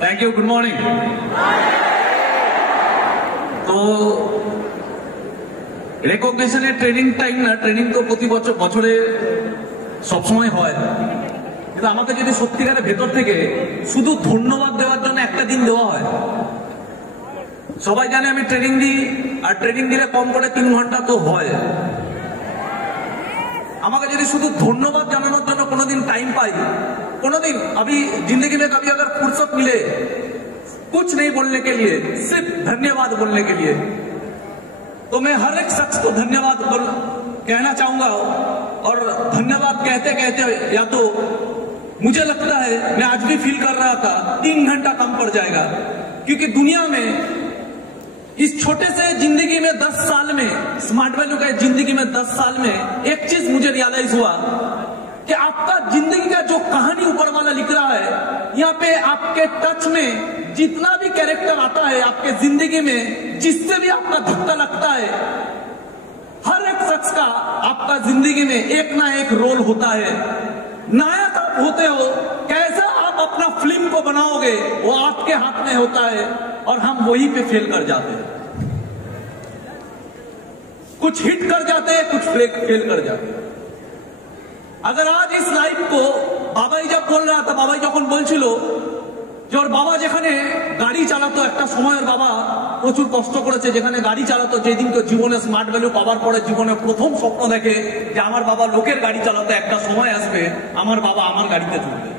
Thank you, good morning. तो রেকগনিশনের training time না, training তো প্রতি বছরে সবসময় হয়, কিন্তু আমাকে যদি সত্যিকারের ভেতর থেকে শুধু ধন্যবাদ দেওয়ার জন্য একটা দিন দেওয়া হয়। সবাই জানে আমি ট্রেনিং দিই, আর ট্রেনিং দিলে কম করে 3 ঘন্টা তো হয়। আমাকে যদি শুধু ধন্যবাদ জানানোর জন্য কোনোদিন টাইম পাই, कोनोदिन अभी जिंदगी में कभी अगर फुर्सत मिले कुछ नहीं बोलने के लिए, सिर्फ धन्यवाद बोलने के लिए, तो मैं हर एक शख्स को धन्यवाद कहना चाहूंगा। और धन्यवाद कहते कहते या तो मुझे लगता है, मैं आज भी फील कर रहा था, 3 घंटा कम पड़ जाएगा, क्योंकि दुनिया में इस छोटे से जिंदगी में 10 साल में, स्मार्ट वैल्यू का जिंदगी में 10 साल में एक चीज मुझे रियलाइज हुआ कि आपका जिंदगी का जो कहानी ऊपर वाला लिख रहा है, यहाँ पे आपके टच में जितना भी कैरेक्टर आता है आपके जिंदगी में, जिससे भी आपका धक्का लगता है, हर एक शख्स का आपका जिंदगी में एक ना एक रोल होता है। नायक आप होते हो, कैसा आप अपना फिल्म को बनाओगे वो आपके हाथ में होता है, और हम वही पे फेल कर जाते हैं। कुछ हिट कर जाते हैं, कुछ फेल कर जाते हैं। अगर आज इस लाइफ को बाबाई जब बोल रहा था, बाबाई যখন বলছিল যে ওর বাবা যেখানে গাড়ি চালাতো, একটা সময় ওর বাবা প্রচুর কষ্ট করেছে, যেখানে গাড়ি চালাতো, যেদিন তো জীবনে স্মার্ট ভ্যালু পাওয়ার পরে জীবনে প্রথম স্বপ্ন দেখে যে আমার বাবা লোকের গাড়ি চালাতো, একটা সময় আসবে আমার বাবা আমার গাড়িতে চলবে।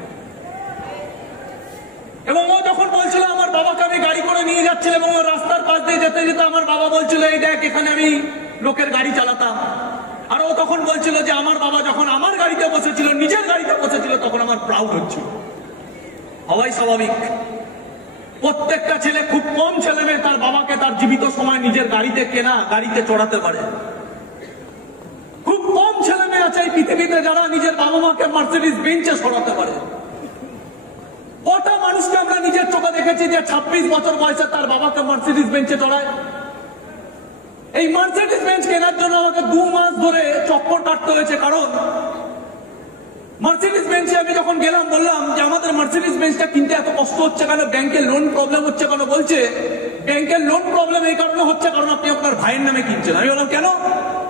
এবং ও যখন বলছিল আমার বাবাকে আমি গাড়ি করে নিয়ে যাচ্ছিল, এবং ও রাস্তার পাশ দিয়ে যেতে যেতে আমার বাবা বলছিল এই দেখ এখানে আমি লোকের গাড়ি চালাতাম। আর ও তখন বলছিল যে আমার বাবা যখন আমার গাড়িতে বসেছিল, নিজের গাড়িতে বসেছিল, তখন আমার প্রাউড হচ্ছিল। হওয়াই স্বাভাবিক। প্রত্যেকটা ছেলে, খুব কম ছেলে মেয়ে তার বাবাকে তার জীবিত সময় নিজের গাড়িতে কেনা গাড়িতে চড়াতে পারে। খুব কম ছেলে মেয়ে আছে এই পৃথিবীতে যারা নিজের বাবা মাকে মার্সিডিজ বেঞ্চে সরাতে পারে। কটা মানুষকে আমরা নিজের চোখে দেখেছি যে 26 বছর বয়সে তার বাবাকে মার্সিডিজ বেঞ্চে চড়ায়। এই মার্সিডিজ বেঞ্চ কেনার জন্য আমাকে 2 মাস ধরে চক্কর কাটতে হয়েছে, কারণ মার্সিডিজ বেঞ্চে আমি যখন গেলাম বললাম যে আমাদের মার্সিডিজ বেঞ্চটা কিনতে এত কষ্ট হচ্ছে কেন, ব্যাংকের লোন প্রবলেম হচ্ছে কেন? বলছে ব্যাংকের লোন প্রবলেম এই কারণে হচ্ছে কারণ আপনি আপনার ভাইয়ের নামে কিনছেন। আমি বললাম কেন?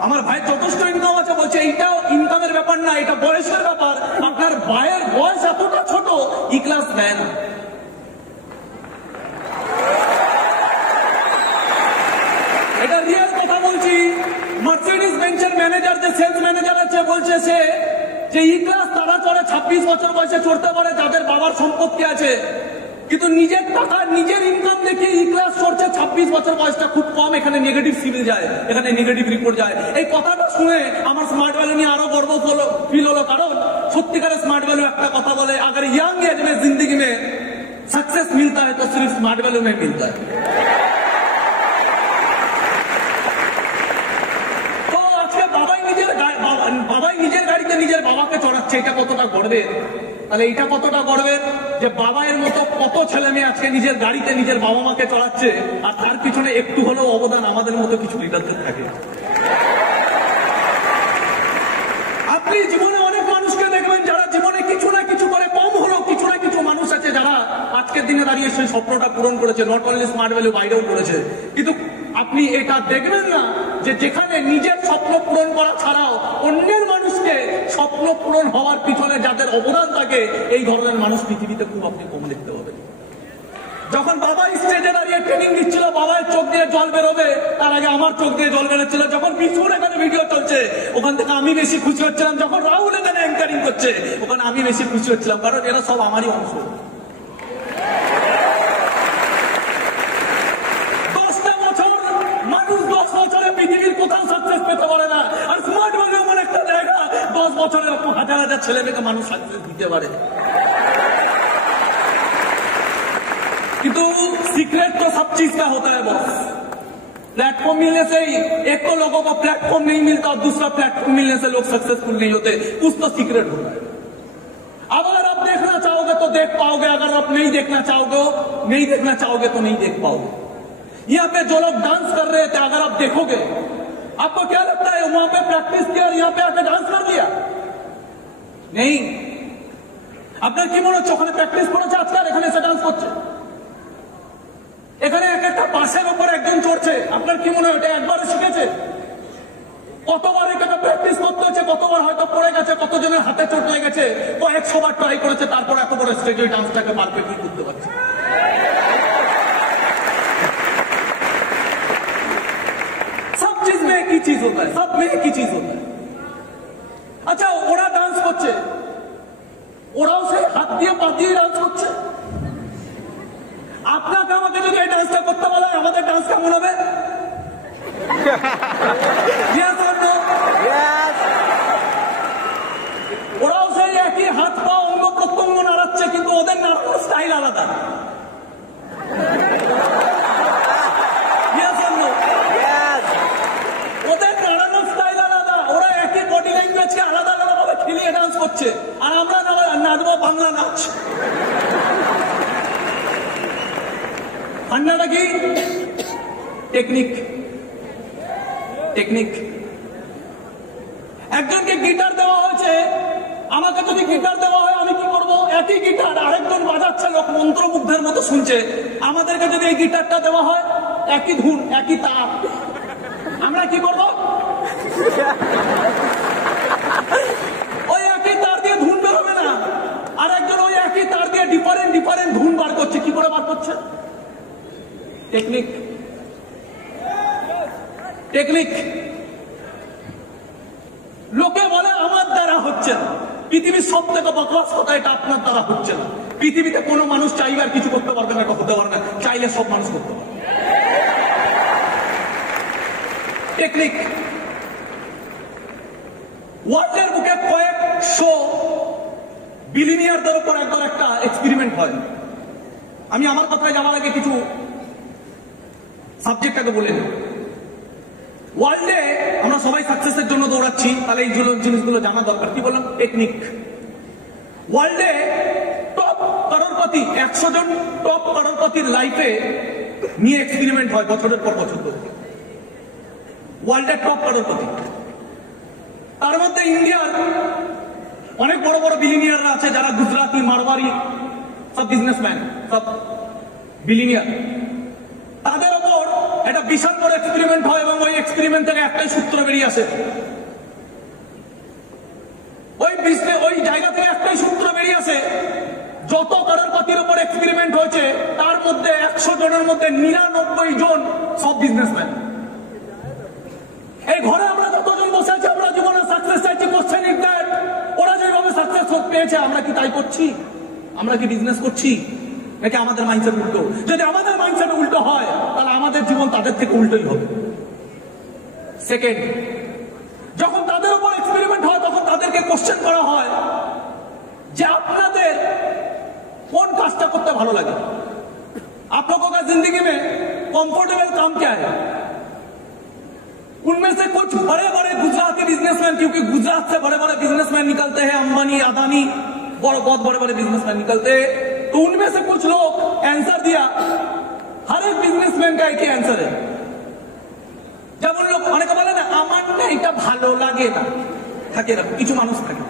আমার ভাই যথেষ্ট ইনকাম আছে। বলছে এইটাও ইনকামের ব্যাপার না, এটা বয়সের ব্যাপার। আপনার ভাইয়ের বয়স এতটা ছোট, ই ক্লাস দেয় না। এটা রিয়েল কথা বলছি। মার্সিডিজ বেঞ্চের ম্যানেজার, যে সেলস ম্যানেজার আছে, বলছে সে যে ই ক্লাস তারা চড়ে 26 বছর বয়সে চড়তে পারে যাদের বাবার সম্পত্তি আছে, কিন্তু নিজের টাকা নিজের ইনকাম দেখে ই ক্লাস চড়ছে 26 বছর বয়সটা খুব কম। এখানে নেগেটিভ সিভিল যায়, এখানে নেগেটিভ রিপোর্ট যায়। এই কথাটা শুনে আমার স্মার্ট ভ্যালু নিয়ে আরো গর্ব ফিল হলো, কারণ সত্যিকারের স্মার্ট ভ্যালু একটা কথা বলে, अगर यंग एज में जिंदगी में सक्सेस मिलता है तो सिर्फ स्मार्ट वैल्यू में मिलता है। বাবাই নিজের গাড়িতে নিজের বাবাকে চড়াচ্ছে, এটা কতটা গর্বের। তাহলে এটা কতটা গর্বের যে বাবাইয়ের মতো কত ছেলে মেয়ে আজকে নিজের গাড়িতে নিজের বাবা মাকে চড়াচ্ছে, আর তার পিছনে একটু হলেও অবদান আমাদের মতো কিছু লিডারদের থাকে। আপনি জীবনে অনেক মানুষকে দেখবেন যারা জীবনে কিছু না কিছু করে, কম হলেও কিছু না কিছু মানুষ আছে যারা আজকের দিনে দাঁড়িয়ে সেই স্বপ্নটা পূরণ করেছে, নট অনলি স্মার্ট ভ্যালু বাইরেও করেছে। কিন্তু আপনি এটা দেখবেন না যে যেখানে নিজের স্বপ্ন পূরণ করা ছাড়াও অন্যের মানুষকে স্বপ্ন পূরণ হওয়ার পিছনে যাদের অবদান থাকে, এই ধরনের মানুষ পৃথিবীতে খুব আপনি কম দেখতে পাবেন। যখন বাবা স্টেজে দাঁড়িয়ে ট্রেনিং দিচ্ছিল, বাবার চোখ দিয়ে জল বেরোবে, তার আগে আমার চোখ দিয়ে জল বেরোচ্ছিল। যখন বিস্কুট এখানে ভিডিও চলছে, ওখান থেকে আমি বেশি খুশি হচ্ছিলাম। যখন রাহুল এখানে অ্যাঙ্কারিং করছে, ওখানে আমি বেশি খুশি হচ্ছিলাম, কারণ এরা সব আমারই অংশ। 10 বছরে পৃথিবীর কোথাও সাকসেস পেতে পারে না, আর স্মার্ট ভ্যালু এমন একটা জায়গা 10 বছরে হাজার হাজার ছেলে মেয়েকে মানুষ সাকসেস দিতে পারে। কিন্তু सीक्रेट तो सब चीज का होता है बॉस। प्लेटफॉर्म मिलने से ही, एक तो लोगों को प्लेटफॉर्म नहीं मिलता और दूसरा प्लेटफॉर्म मिलने से लोग सक्सेसफुल नहीं होते, कुछ तो सीक्रेट होता है। अब अगर आप देखना चाहोगे तो देख पाओगे, अगर आप नहीं देखना चाहोगे तो नहीं देख पाओगे। यहाँ पे जो लोग डांस कर रहे थे, अगर आप देखोगे, आपको क्या लगता है वहां पे प्रैक्टिस किया और यहाँ पे आके डांस कर लिया? नहीं। আপনার কি মনে হচ্ছে ওখানে প্র্যাকটিস করেছে, আজকাল এখানে এসে ডান্স করছে? কি মনে হয় এটা একবারে শিখেছে? কতবার এটাকে প্র্যাকটিস করতে হচ্ছে, কতবার হয়তো পড়ে গেছে, কতজনের হাতে চোট লেগে গেছে, কয়েকশো বার ট্রাই করেছে, তারপর এত বড় স্টেজে ডান্সটাকে পারফেক্টলি করতে পারছে। সব चीज में एक ही चीज होता है, सब में एक ही चीज होता है। আচ্ছা ওরা ডান্স করছে, ওরাও সেই হাত দিয়ে পা দিয়ে ডান্স করছে। আপনাকে আমাকে যদি এই ডান্সটা করতে বলে আমাদের ডান্স কেমন হবে? ওরাও সেই একই হাত পা অঙ্গ প্রত্যঙ্গ নাড়াচ্ছে, কিন্তু ওদের নাড়ানোর স্টাইল আলাদা। ওদের নাড়ানোর স্টাইল আলাদা, ওরা একই বডি ল্যাঙ্গুয়েজকে আলাদা আলাদা ভাবে খেলিয়ে ডান্স করছে, আর আমরা নাচবো বাংলা নাচ। ঠান্ডাটা কি? Technique, technique. একজনকে গিটার দেওয়া হয়েছে, আমাকে যদি গিটার দেওয়া হয় আমি কি করবো? একই গিটার আরেকজন বাজাচ্ছে, লোক মন্ত্রমুগ্ধের মতো শুনছে। আমাদেরকে যদি এই গিটারটা দেওয়া হয়, একই ধুন একই তার, আমরা কি করবো? ওই একই তার দিয়ে ধুন বেরোবে না, আর একজন ওই একই তার দিয়ে ডিফারেন্ট ডিফারেন্ট ধুন বার করছে। কি করে বার করছে? Technique, technique. লোকে বলে আমার দ্বারা হচ্ছে না, পৃথিবীর সব থেকে বকবাস কথা এটা আপনার দ্বারা হচ্ছে না। পৃথিবীতে কোনো মানুষ চাইলে আর কিছু করতে পারবে না, হতে পারবে না, চাইলে সব মানুষ করতে পারবে। টেকনিক। ওয়ার্ল্ডের বুকে কয়েকশো বিলিনিয়ারদের উপর একবার একটা এক্সপেরিমেন্ট হয়। আমি আমার কথায় যাওয়ার আগে কিছু সাবজেক্টটাকে বলে নিই। ওয়ার্ল্ডে আমরা সবাই সাকসেসের জন্য দৌড়াচ্ছি, তাহলে এই জিনিসগুলো জানা দরকার। কি বললাম? টেকনিক। ওয়ার্ল্ডে টপ করোড়পতি, 100 জন টপ করোড়পতির লাইফে নিয়ে এক্সপেরিমেন্ট হয় বছরের পর বছর ধরে। ওয়ার্ল্ডের টপ করোড়পতি, তার মধ্যে ইন্ডিয়ার অনেক বড় বড় বিলিনিয়াররা আছে, যারা গুজরাটি, মারওয়ারি, সব বিজনেসম্যান, সব বিলিনিয়ার। তাদের ওপর একটা বিশাল বড় এক্সপেরিমেন্ট হয়, এবং ওই এক্সপেরিমেন্ট থেকে একটাই সূত্র বেরিয়ে আসে। ওই জায়গা থেকে একটাই সূত্র বেরিয়ে আসে, যত করোড়পতির উপর এক্সপেরিমেন্ট হয়েছে তার মধ্যে 100 জনের মধ্যে 99 জন সব বিজনেসম্যান। এই ঘরে আমরা যতজন বসে আছি, আমরা জীবনে সাকসেস চাইছি, কোশ্চেন ইজ দ্যাট ওরা যেভাবে সাকসেস পেয়েছে আমরা কি তাই করছি? আমরা কি বিজনেস করছি? নাকি আমাদের মাইন্ডসেট উল্টো? যদি আমাদের মাইন্ডসেট উল্টো হয় তাহলে আমাদের জীবন তাদের থেকে উল্টোই হবে। সেকেন্ড, যখন তাদের উপর এক্সপেরিমেন্ট হয় তখন তাদেরকে কোশ্চেন করা হয় যে আপনাদের কোন কাজটা করতে ভালো লাগে? आप लोगों का जिंदगी में कंफर्टेबल काम क्या है? उनमें से कुछ बड़े बड़े गुजराती बिजनेसमैन, क्योंकि गुजरात से बड़े बड़े बिजनेसमैन निकलते हैं, अंबानी, अदानी, बहुत बड़े बड़े बिजनेसमैन निकलते हैं। तो उनमें से कुछ लोग आंसर दिया, हर एक बिजनेसमैन का एक ही आंसर है। जब उन लोग অনেকে বলে না আমার না এটা ভালো লাগে না, থাকে না কিছু মানুষ থাকে।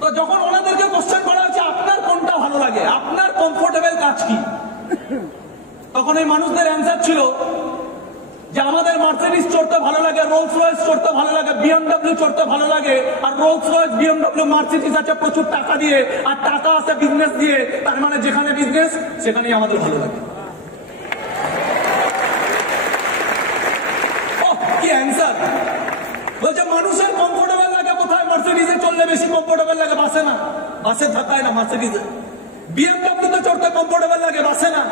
তো যখন ওনাদেরকে কোশ্চেন করা হচ্ছে আপনার কোনটা ভালো লাগে, আপনার কমফোর্টেবল কাজ কি, তখন এই মানুষদের অ্যান্সার ছিল যে আমাদের মার্সিডিজ চড়তে ভালো লাগে, রোলস রয়েস চড়তে ভালো লাগে, বিএমডব্লিউ চড়তে ভালো লাগে। আর রোলস রয়েস, বিএমডব্লিউ, মার্সিডিজ আছে প্রচুর টাকা দিয়ে, আর টাকা আছে বিজনেস দিয়ে, তার মানে যেখানে বিজনেস সেখানেই আমাদের ভালো লাগে। কি অ্যান্সার! বলছে মানুষের কমফোর্টেবল লাগে কোথায়? মার্সিডিজে চললে বেশি কমফোর্টেবল লাগে, বাসে না। বাসে থাকায় না মার্সিডিজে। বিএমডব্লিউতে চড়তে কমফোর্টেবল লাগে, বাসে না।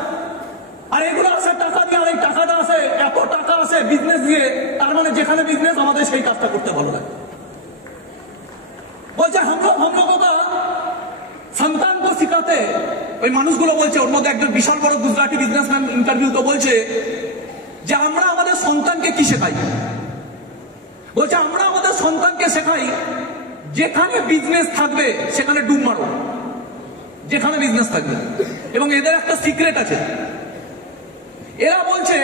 আর এগুলো আসে টাকা দিয়ে, আর এই টাকাটা আসে, এত টাকা আসে বিজনেস দিয়ে, তার মানে যেখানে বিজনেস আমাদের সেই কাজটা করতে ভালো লাগে। বলছে हम लोगों का সন্তান को सिखाते, ওই মানুষগুলো বলছে, ওর মধ্যে একজন বিশাল বড় গুজরাটি বিজনেসম্যান ইন্টারভিউ তো বলছে যে আমরা আমাদের সন্তানকে কি শেখাই? বলছে আমরা আমাদের সন্তানকে শেখাই যেখানে বিজনেস থাকবে সেখানে ডুব মারো, যেখানে বিজনেস থাকবে। এবং এদের একটা সিক্রেট আছে, এরা বলছে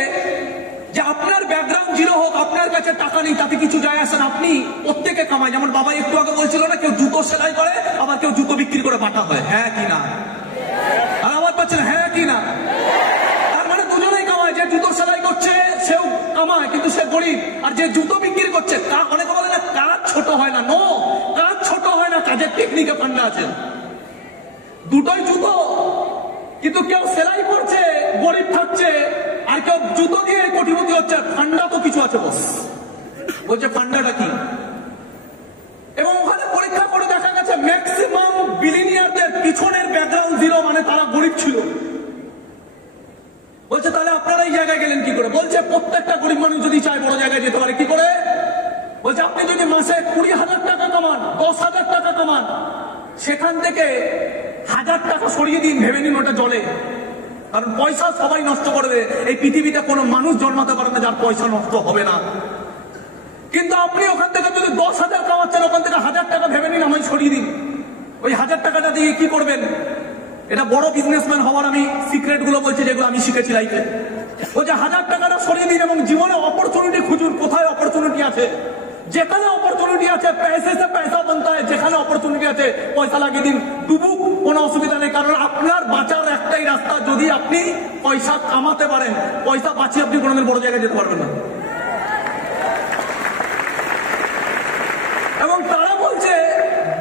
যে আপনার ব্যাকগ্রাউন্ড জিরো হোক, আপনার কাছে টাকা নেই, তাতে কিছু যায় আসে না, আপনি প্রত্যেকে কামায়। যেমন বাবা একটু আগে বলছিল না, কেউ জুতো সেলাই করে, আবার কেউ জুতো বিক্রি করে বাটা হয়, হ্যাঁ কি না? আর আমার পাচ্ছে না, হ্যাঁ কি না? তার মানে দুজনেই কামায়, যে জুতো সেলাই করছে সেও কামায় কিন্তু সে গরিব। আর যে জুতো বিক্রি করছে অনেকে বলে না কাজ ছোট হয় না, নো, কাজ ছোট হয় না, কাজের টেকনিকে ফান্ডা আছে। দুটোই জুতো, কিন্তু কেউ সেলাই করছে গরিব থাকছে, আর কেউ জুতো দিয়ে কোটিপতি হচ্ছে। ফান্ডা তো কিছু আছে বস, বলছে ফান্ডাটা কি। এবং ওখানে পরীক্ষা করে দেখা গেছে ম্যাক্সিমাম বিলিনিয়ারদের পিছনের ব্যাকগ্রাউন্ড জিরো, মানে তারা গরিব ছিল। বলছে তাহলে আপনারা এই জায়গায় গেলেন কি করে? বলছে প্রত্যেকটা গরিব মানুষ যদি চায় বড় জায়গায় যেতে পারে কি করে? বলছে আপনি যদি মাসে 20,000 টাকা কামান, 10,000 টাকা কামান, সেখান থেকে 1,000 টাকা সরিয়ে দিন, ভেবে নিন ওটা জলে। কারণ পয়সা সবাই নষ্ট করবে, এই পৃথিবীতে কোনো মানুষ জন্মাতে পারে না যার পয়সা নষ্ট হবে না। কিন্তু আপনি ওখান থেকে যদি 10,000 কামাচ্ছেন, ওখান থেকে 1,000 টাকা ভেবে নিন আমায় সরিয়ে দিন, ওই 1,000 টাকাটা দিয়ে কি করবেন? এটা বড় বিজনেসম্যান হওয়ার আমি সিক্রেট গুলো বলছি, যেগুলো আমি শিখেছি লাইফে। ওই যে 1,000 টাকাটা সরিয়ে দিন এবং জীবনে অপরচুনিটি খুঁজুন। কোথায় অপরচুনিটি আছে? যেখানে অপরচুনিটি আছে पैसे से पैसा बनता है, যেখানে অপরচুনিটি আছে পয়সা লাগিয়ে দিন, ডুবুক, কোনো অসুবিধা নেই। কারণ আপনার বাঁচার একটাই রাস্তা, যদি আপনি পয়সা কামাতে পারেন, পয়সা বাঁচিয়ে আপনি কোনোদিন বড় জায়গায় যেতে পারবেন না। এবং তারা বলছে,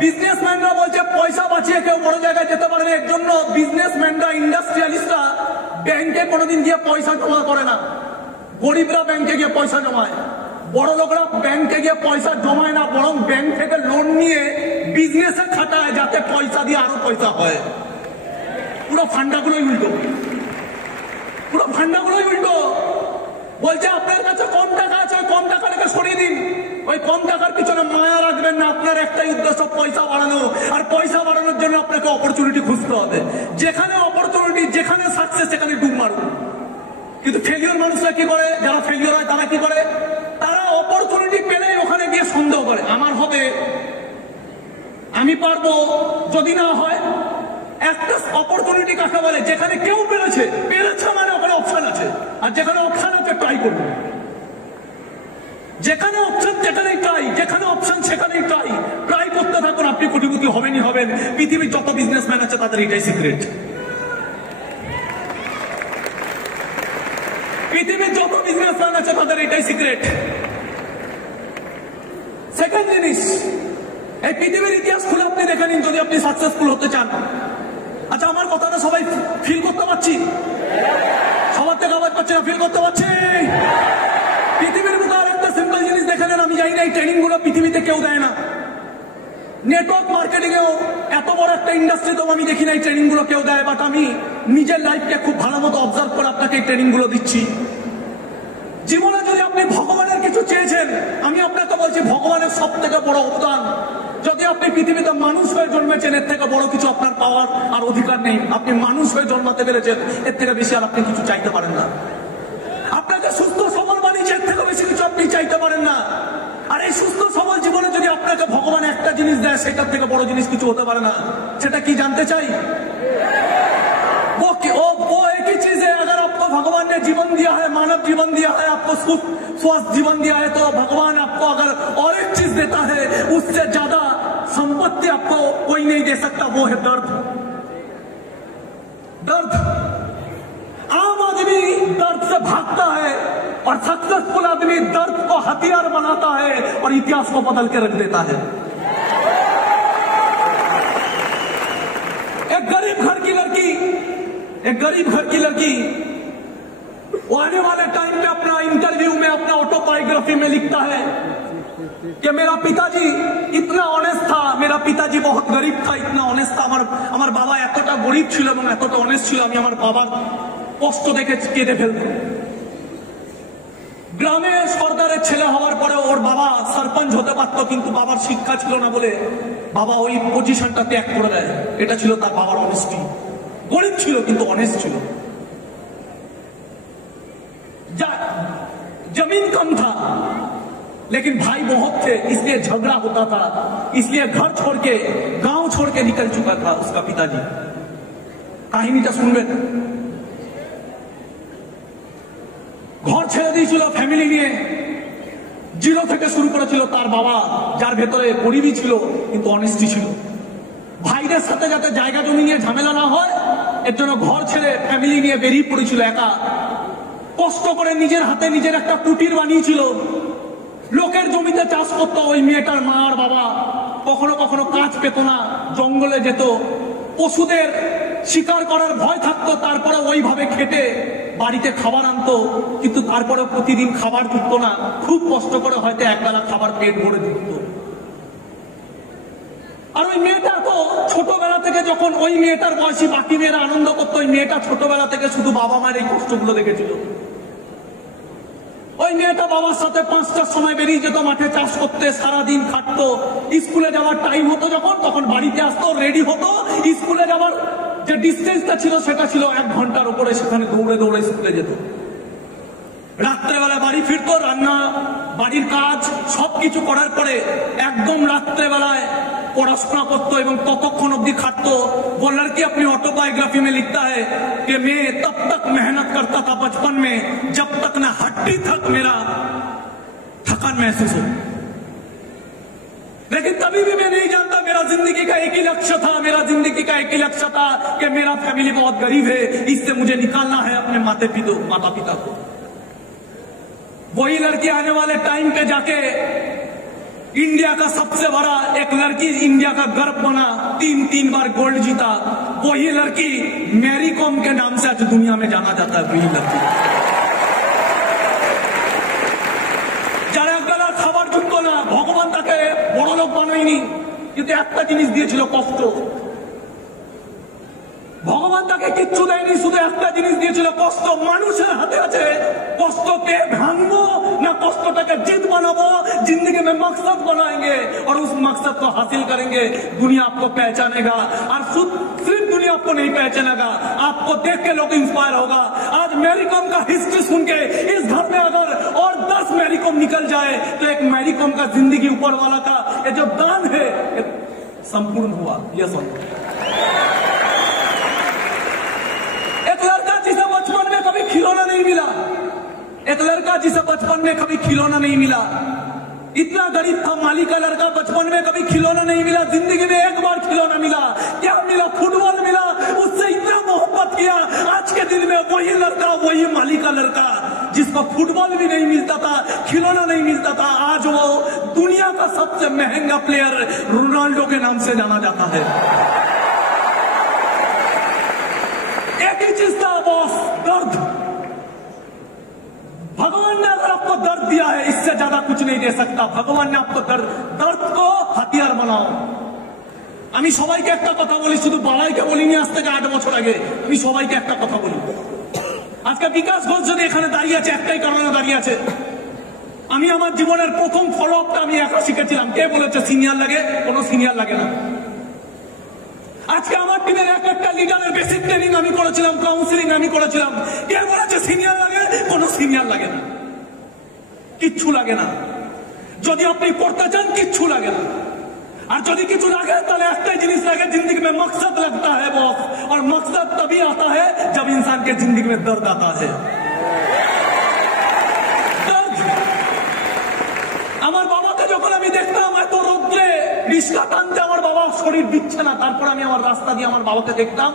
বিজনেসম্যানরা বলছে পয়সা বাঁচিয়ে কেউ বড় জায়গায় যেতে পারে না। এর জন্য বিজনেসম্যানরা, ইন্ডাস্ট্রিয়ালিস্টরা ব্যাংকে কোনোদিন গিয়ে পয়সা জমা করে না। গরিবরা ব্যাংকে গিয়ে পয়সা জমায়, বড় লোকরা ব্যাংকে গিয়ে পয়সা জমায় না, বরং ব্যাংক থেকে লোন নিয়ে বিজনেসে খাটায় যাতে পয়সা দিয়ে আরো পয়সা হয়। পুরো ফান্ডাগুলোই উল্টো, পুরো ফান্ডাগুলোই উল্টো। বলছে আপনার কাছে কম টাকা আছে, ওই কম টাকাটাকে সরিয়ে দিন। ওই কম টাকার পিছনে মায়া রাখবেন না, আপনার একটাই উদ্দেশ্য পয়সা বাড়ানো। আর পয়সা বাড়ানোর জন্য আপনাকে অপরচুনিটি খুঁজতে হবে। যেখানে অপরচুনিটি, যেখানে সাকসেস, সেখানে ডুব মারুন। কিন্তু ফেলিওর মানুষরা কি করে? যারা ফেলিওর হয় তারা কি করে? তারা অপরচুনিটি পেলে ওখানে গিয়ে সন্দেহ করে, আমার হবে, আমি পারবো, যদি না হয়। একটা অপরচুনিটি কাকে বলে? যেখানে কেউ পেরেছে, পেরেছে মানে ওখানে অপশন আছে। আর যেখানে অপশন আছে ট্রাই করবে। যেখানে অপশন সেখানেই ট্রাই, যেখানে অপশন সেখানেই ট্রাই। ট্রাই করতে থাকুন, আপনি কোটিপতি হবেনই হবেন। পৃথিবীর যত বিজনেসম্যান আছে তাদের এটাই সিক্রেট। পৃথিবীর যত বিজনেসম্যান আছে তাদের এটাই সিক্রেট। সেকেন্ড জিনিস, এই পৃথিবীর ইতিহাস খুলে আপনি দেখে নিন যদি আপনি সাকসেসফুল হতে চান। আচ্ছা, আমার কথাটা সবাই ফিল করতে পারছি? সবার থেকে আওয়াজ পাচ্ছি না? ফিল করতে পারছি? পৃথিবীর বুকে আর একটা সিম্পল জিনিস দেখে নেন। আমি জানি না এই ট্রেনিং গুলো পৃথিবীতে কেউ দেয় না। নেটওয়ার্ক মার্কেটিং এও এত বড় একটা ইন্ডাস্ট্রিতেও আমি দেখি না এই ট্রেনিং গুলো কেউ দেয়। বাট আমি নিজের লাইফকে খুব ভালো মতো অবজার্ভ করে আপনাকে এই ট্রেনিং গুলো দিচ্ছি। জীবনে যদি আপনি ভগবানের কিছু চেয়েছেন, আমি আপনাকে বলছি ভগবানের সব থেকে বড় অবদান। যদি আপনি পৃথিবীতে মানুষ হয়ে জন্মেছেন, এর থেকে বড় কিছু আপনার পাওয়ার আর অধিকার নেই। আপনি মানুষ হয়ে জন্মাতে পেরেছেন, এর থেকে বেশি আর আপনি কিছু চাইতে পারেন না। আপনাকে সুস্থ সবল বানিয়েছে, এর থেকে বেশি কিছু আপনি চাইতে পারেন না। আর এই সুস্থ সবল জীবনে যদি আপনাকে ভগবান একটা জিনিস দেয়, সেটার থেকে বড় জিনিস কিছু হতে পারে না। সেটা কি জানতে চাই? वो एक ही चीज है। अगर आपको भगवान ने जीवन दिया है, मानव जीवन दिया है, आपको स्वस्थ जीवन दिया है, तो भगवान आपको अगर और एक चीज देता है, उससे ज्यादा संपत्ति आपको कोई नहीं दे सकता, वो है दर्द। दर्द। आम आदमी दर्द से भागता है और सक्सेसफुल आदमी दर्द को हथियार बनाता है और इतिहास को बदल के रख देता है। एक गरीब घर की लड़की वो आने वाले टाइम पे अपना इंटरव्यू में, अपना ऑटोबायोग्राफी में लिखता है कि मेरा पिताजी इतना ऑनेस्ट था, मेरा पिताजी बहुत गरीब था, इतना ऑनेस्ट था। আমার বাবা এতটা গরিব ছিল এবং এতটা অনেস্ট ছিল, আমি আমার বাবার কষ্ট দেখে কেঁদে ফেলতাম। গ্রামে সর্দারের ছেলে হওয়ার পরে ওর বাবা সরপঞ্চ হতে পারত, কিন্তু বাবার শিক্ষা ছিল না বলে বাবা ওই পজিশনটা ত্যাগ করে দেয়। এটা ছিল তার বাবার অনেস্টি। गरीब ছিল কিন্তু অনেস্ট ছিল। जमीन कम था लेकिन भाई बहुत थे, इसलिए झगड़ा होता था, इसलिए घर छोड़ के, गांव छोड़ के निकल चुका था उसका पिताजी। কাহিনীটা শুনবেন। ঘর ছেড়ে দিয়েছিল ফ্যামিলি নিয়ে, জিরো থেকে শুরু করেছিল তার বাবা, যার ভেতরে গরিবই ছিল কিন্তু অনেস্টি ছিল। ভাইদের সাথে যাতে জায়গা জমি নিয়ে ঝামেলা না হয়, এর জন্য ঘর ছেড়ে ফ্যামিলি নিয়ে বেরিয়ে পড়েছিল একা। কষ্ট করে নিজের হাতে নিজের একটা কুটির বানিয়েছিল, লোকের জমিতে চাষ করতো। ওই মেয়েটার মা আর বাবা কখনো কখনো কাজ পেত না, জঙ্গলে যেত, পশুদের শিকার করার ভয় থাকতো, তারপরে ওইভাবে খেটে বাড়িতে খাবার আনতো, কিন্তু তারপরে প্রতিদিন খাবার জুটতো না, খুব কষ্ট করে হয়তো একবেলা খাবার পেট ভরে জুটতো। আর ওই মেয়েটা তো ছোটবেলা থেকে, যখন ওই মেয়েটার বয়সী বাকি মেয়েরা আনন্দ করতো, ওই মেয়েটা ছোটবেলা থেকে শুধু বাবা মায়ের এই কষ্টগুলো দেখেছিল। ওই মেয়েটা বাবার সাথে 5টার সময় বেরিয়ে যেত মাঠে চাষ করতে, সারাদিন খাটতো, স্কুলে যাওয়ার টাইম হতো যখন, তখন বাড়িতে আসতো, রেডি হতো, স্কুলে যাওয়ার যে ডিস্টেন্সটা ছিল সেটা ছিল 1 ঘন্টার উপরে, সেখানে দৌড়ে দৌড়ে স্কুলে যেত। রাত্রেবেলা বাড়ি ফিরতো, রান্না বাড়ির কাজ সবকিছু করার পরে একদম রাত্রেবেলায় पढ़ाशुना करते এবং ততক্ষণ অবধি খাটতো। वो लड़की अपनी ऑटोबायोग्राफी में लिखता है कि मैं तब तक मेहनत करता था बचपन में जब तक न हड्डी तक मेरा थकान महसूस हो, लेकिन तभी भी मैं नहीं जानता मेरा जिंदगी का एक ही लक्ष्य था, मेरा जिंदगी का एक ही लक्ष्य था कि मेरा फैमिली बहुत गरीब है, इससे मुझे निकालना है अपने माता पिता को। वही लड़की आने वाले टाइम पे जाके इंडिया का सबसे बड़ा एक लड़की, इंडिया का गर्व बना, 3 बार गोल्ड जीता। वही लड़की मैरी कॉम के नाम से आज दुनिया में जाना जाता है। वही लड़की যারা একবেলা খাবার জুটতো না, ভগবান তাকে বড় লোক বানায়নি, কিন্তু একটা জিনিস দিয়েছিল, কষ্ট। ভগবান তাকে কিচ্ছু দেয়নি, শুধু একটা জিনিস দিয়েছিল, কষ্ট। মানুষের হাতে আছে কষ্টকে ভাঙবো ना कष्टটাকে जिद बनाबो, जिंदगी में मकसद बनाएंगे और उस मकसद को हासिल करेंगे। दुनिया आपको पहचानेगा और सिर्फ दुनिया आपको नहीं पहचानेगा, आपको देख के लोग इंस्पायर होगा। आज मैरी कॉम का हिस्ट्री सुन के इस घर में अगर और 10 मैरी कॉम निकल जाए तो एक मैरी कॉम का जिंदगी ऊपर वाला का ये जो दान है संपूर्ण हुआ। ये सुन, एक लड़का जिसे बचपन में कभी खिलौना नहीं मिला, एक लड़का जिसे बचपन में कभी खिलौना नहीं मिला, इतना गरीब था माली का लड़का, बचपन में कभी खिलौना नहीं मिला, जिंदगी में एक बार खिलौना मिला। क्या मिला? फुटबॉल मिला। उससे इतना मोहब्बत किया, आज के दिन में वही लड़का, वही माली का लड़का जिसको फुटबॉल भी नहीं मिलता था, खिलौना नहीं मिलता था, आज वो दुनिया का सबसे महंगा प्लेयर रोनाल्डो के नाम से जाना जाता है। एक ही चीज था बॉस, दर्द। भगवान ने अगर आपको दर्द दिया है, इससे ज्यादा कुछ नहीं दे सकता। भगवान ने आपको दर्द को हथियार बनाओ। আমি সবাইকে একটা কথা বলি, শুধু বাবাইকে বলিনি, আজ থেকে 8 বছর আগে আমি সবাইকে একটা কথা বলি। আজকে বিকাশ ঘোষ যদি এখানে দাঁড়িয়ে আছে, একটাই কারণে দাঁড়িয়ে আছে, আমি আমার জীবনের প্রথম ফলো আপটা আমি একা শিখেছিলাম। কে বলেছে সিনিয়র লাগে? কোনো সিনিয়র লাগে না। আজকে আমার টিমের একটা লিডারের বেসিক ট্রেনিং আমি করেছিলাম, কাউন্সিলিং আমি করেছিলাম। কে বলেছে সিনিয়র লাগে? কোনো সিনিয়র লাগে না, কিচ্ছু লাগে না। যদি আপনি করতে চান কিচ্ছু লাগে না, আর যদি কিছু লাগে তাহলে একটাই জিনিস লাগে, जिंदगी में मकसद लगता है बॉस, और मकसद तभी आता है जब इंसान के जिंदगी में दर्द आता है। আমার বাবাকে যখন আমি দেখতাম এত রোদ্রে রিস্কা টানতে, আমার বাবা শরীর দিচ্ছে না, তারপর আমি আমার রাস্তা দিয়ে আমার বাবাকে দেখতাম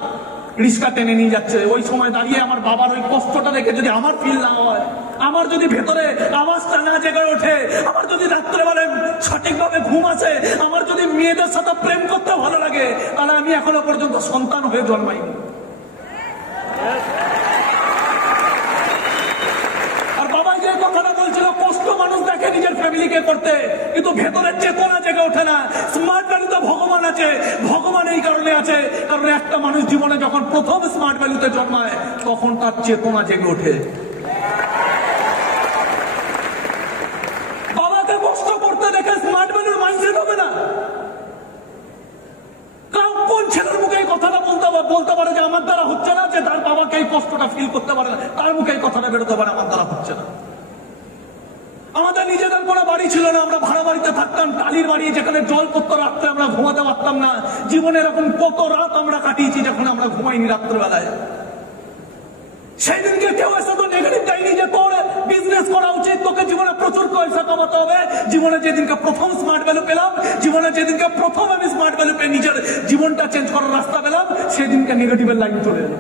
রিস্কা টেনে নিয়ে যাচ্ছে। ওই সময় দাঁড়িয়ে আমার বাবার ওই কষ্টটা দেখে যদি আমার ফিল না হয়, আমার যদি ভেতরে আওয়াজটা না জেগে ওঠে, আমার যদি রাত্রেবেলায় সঠিকভাবে ঘুম আসে, আমার যদি মেয়েদের সাথে প্রেম করতে ভালো লাগে, তাহলে আমি এখনো পর্যন্ত সন্তান হয়ে জন্মাইনি। আর বাবা যে কথাটা বলছিল, কষ্ট মানুষ দেখে নিজের ফ্যামিলিকে করতে, কিন্তু ভেতরের চেতনা জেগে ওঠে না। স্মার্ট ভ্যালুতে ভগবান আছে, ভগবান এই কারণে আছে কারণ একটা মানুষ জীবনে যখন প্রথম স্মার্ট ভ্যালুতে জন্মায় তখন তার চেতনা জেগে ওঠে। বাবাকে কষ্ট করতে দেখে স্মার্ট ভ্যালুর মাইন্ডসেট হবে না। কোন ছেলের মুখে এই কথাটা বলতে পারে যে আমার দ্বারা হচ্ছে না, যে তার বাবাকে এই কষ্টটা ফিল করতে পারে না, তার মুখে এই কথাটা বেরোতে পারে আমার দ্বারা হচ্ছে না। আমাদের নিজেদের কোনো বাড়ি ছিল না, আমরা ভাড়া বাড়িতে থাকতাম, টালির বাড়ি, যেখানে জল পড়তো, রাত্রে আমরা ঘুমাতে পারতাম না। জীবনে এরকম কত রাত আমরা কাটিয়েছি যখন আমরা ঘুমাইনি রাত্রেবেলায়। সেই দিনকে কেউ এসে তো নেগেটিভ দেয়নি যে তোর বিজনেস করা উচিত, তোকে জীবনে প্রচুর পয়সা কামাতে হবে। জীবনে যেদিনকে প্রথম স্মার্ট ভ্যালু পেলাম, জীবনে যেদিনকে প্রথম আমি স্মার্ট ভ্যালু পেয়ে নিজের জীবনটা চেঞ্জ করার রাস্তা পেলাম, সেদিনকে নেগেটিভের লাইন চলে এলো।